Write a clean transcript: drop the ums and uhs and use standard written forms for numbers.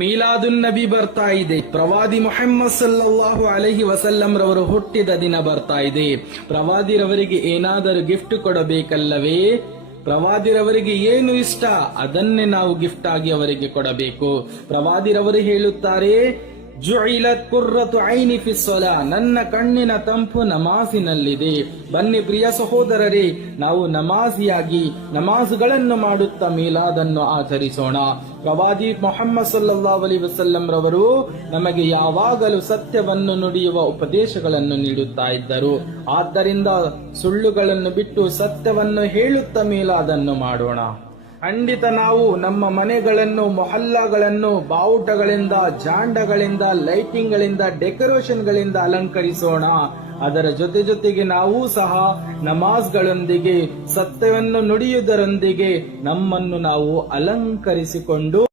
ಮೀಲಾದುನ್ ನಬಿ ಬರ್ತಾ ಇದೆ. ಪ್ರವಾದಿ ಮುಹಮ್ಮದ್ ಸಲ್ಲಲ್ಲಾಹು ಅಲೈಹಿ ವಸಲ್ಲಂ ರವರು ಹುಟ್ಟಿದ ದಿನ ಬರ್ತಾ ಇದೆ. ಪ್ರವಾದಿರವರಿಗೆ ಏನಾದರೂ ಗಿಫ್ಟ್ ಕೊಡಬೇಕಲ್ಲವೇ? ಪ್ರವಾದಿರವರಿಗೆ ಏನು ಇಷ್ಟ ಅದನ್ನೇ ನಾವು ಗಿಫ್ಟ್ ಆಗಿ ಅವರಿಗೆ ಕೊಡಬೇಕು. ಪ್ರವಾದಿರವರು ಹೇಳುತ್ತಾರೆ, ಜುಇಲತ್ ಕುರ್ರತು ಐನಿ ಫಿ ಸಲಾ, ನನ್ನ ಕಣ್ಣಿನ ತಂಪು ನಮಾಜಿನಲ್ಲಿದೆ. ಬನ್ನಿ ಪ್ರಿಯ ಸಹೋದರರೇ, ನಾವು ನಮಾಜಿಯಾಗಿ ನಮಾಜುಗಳನ್ನು ಮಾಡುತ್ತಾ ಮೀಲಾದನ್ನು ಆಚರಿಸೋಣ. ಪ್ರವಾದಿ ಮುಹಮ್ಮದ್ ಸಲ್ಲಲ್ಲಾಹು ಅಲೈಹಿ ವಸಲ್ಲಂ ರವರು ನಮಗೆ ಯಾವಾಗಲೂ ಸತ್ಯವನ್ನು ನುಡಿಯುವ ಉಪದೇಶಗಳನ್ನು ನೀಡುತ್ತಾ ಇದ್ದರು. ಆದ್ದರಿಂದ ಸುಳ್ಳುಗಳನ್ನು ಬಿಟ್ಟು ಸತ್ಯವನ್ನು ಹೇಳುತ್ತಾ ಮೀಲಾದನ್ನು ಮಾಡೋಣ. ಖಂಡಿತ ನಾವು ನಮ್ಮ ಮನೆಗಳನ್ನು, ಮೊಹಲ್ಲಾಗಳನ್ನು ಬಾವುಟಗಳಿಂದ, ಜಾಂಡಗಳಿಂದ, ಲೈಟಿಂಗ್ಗಳಿಂದ, ಡೆಕೋರೇಷನ್ಗಳಿಂದ ಅಲಂಕರಿಸೋಣ. ಅದರ ಜೊತೆಗೆ ನಾವು ಸಹ ನಮಾಜ್ಗಳೊಂದಿಗೆ, ಸತ್ಯವನ್ನು ನುಡಿಯುವುದರೊಂದಿಗೆ ನಮ್ಮನ್ನು ನಾವು ಅಲಂಕರಿಸಿಕೊಂಡು